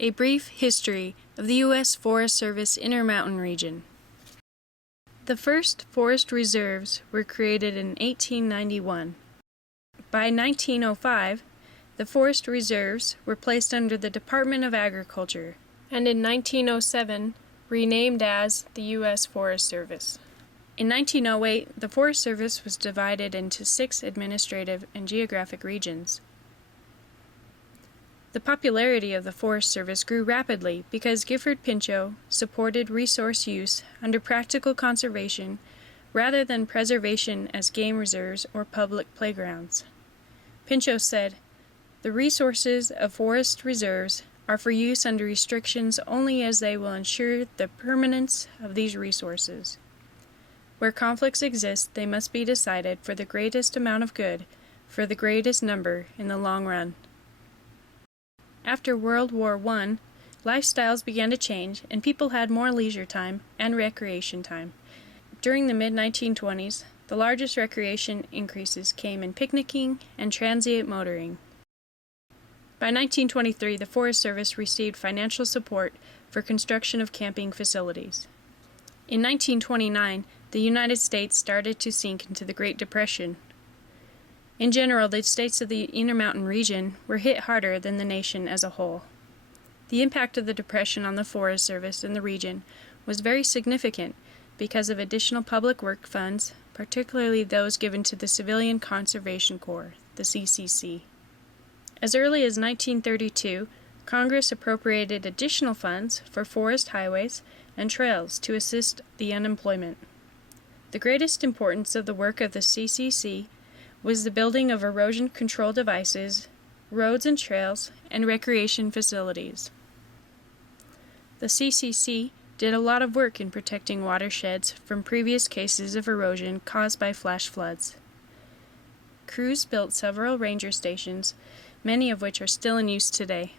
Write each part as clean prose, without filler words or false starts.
A brief history of the U.S. Forest Service Intermountain Region. The first forest reserves were created in 1891. By 1905, the forest reserves were placed under the Department of Agriculture, and in 1907 renamed as the U.S. Forest Service. In 1908, the Forest Service was divided into 6 administrative and geographic regions. The popularity of the Forest Service grew rapidly because Gifford Pinchot supported resource use under practical conservation rather than preservation as game reserves or public playgrounds. Pinchot said, "The resources of forest reserves are for use under restrictions only as they will ensure the permanence of these resources. Where conflicts exist, they must be decided for the greatest amount of good, for the greatest number in the long run." After World War I, lifestyles began to change and people had more leisure time and recreation time. During the mid-1920s, the largest recreation increases came in picnicking and transient motoring. By 1923, the Forest Service received financial support for construction of camping facilities. In 1929, the United States started to sink into the Great Depression. In general, the states of the Intermountain Region were hit harder than the nation as a whole. The impact of the Depression on the Forest Service in the region was very significant because of additional public work funds, particularly those given to the Civilian Conservation Corps, the CCC. As early as 1932, Congress appropriated additional funds for forest highways and trails to assist the unemployment. The greatest importance of the work of the CCC was the building of erosion control devices, roads and trails, and recreation facilities. The CCC did a lot of work in protecting watersheds from previous cases of erosion caused by flash floods. Crews built several ranger stations, many of which are still in use today.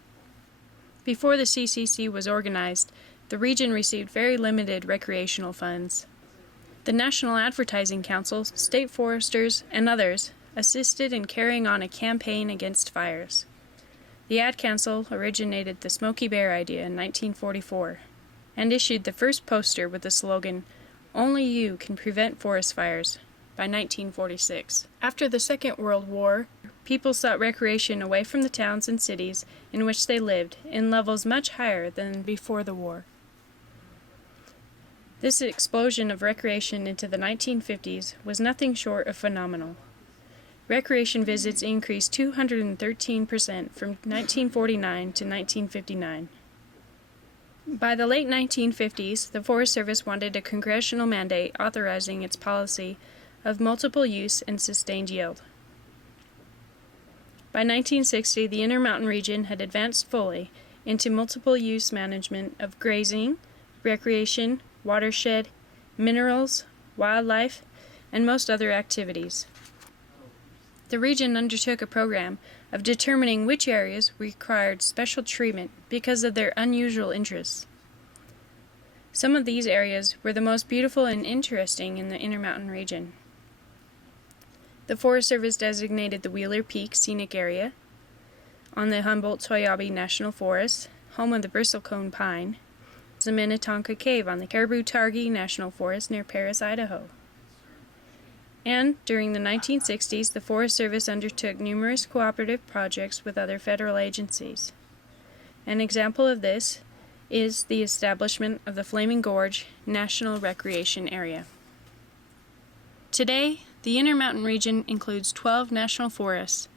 Before the CCC was organized, the region received very limited recreational funds. The National Advertising Council, state foresters, and others assisted in carrying on a campaign against fires. The Ad Council originated the Smokey Bear idea in 1944 and issued the first poster with the slogan, "Only you can prevent forest fires," by 1946. After the Second World War, people sought recreation away from the towns and cities in which they lived in levels much higher than before the war. This explosion of recreation into the 1950s was nothing short of phenomenal. Recreation visits increased 213% from 1949 to 1959. By the late 1950s, the Forest Service wanted a congressional mandate authorizing its policy of multiple use and sustained yield. By 1960, the Intermountain Region had advanced fully into multiple use management of grazing, recreation, watershed, minerals, wildlife, and most other activities. The region undertook a program of determining which areas required special treatment because of their unusual interests. Some of these areas were the most beautiful and interesting in the Intermountain Region. The Forest Service designated the Wheeler Peak Scenic Area on the Humboldt-Toyabe National Forest, home of the bristlecone pine, the Minnetonka Cave on the Caribou-Targhee National Forest near Paris, Idaho. And during the 1960s, the Forest Service undertook numerous cooperative projects with other federal agencies. An example of this is the establishment of the Flaming Gorge National Recreation Area. Today, the Intermountain Region includes 12 national forests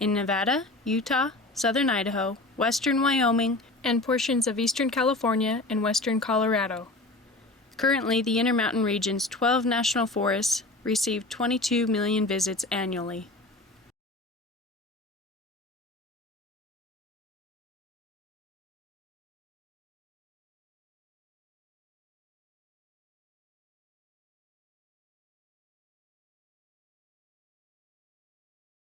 in Nevada, Utah, southern Idaho, western Wyoming, and portions of eastern California and western Colorado. Currently, the Intermountain Region's 12 national forests receive 22 million visits annually.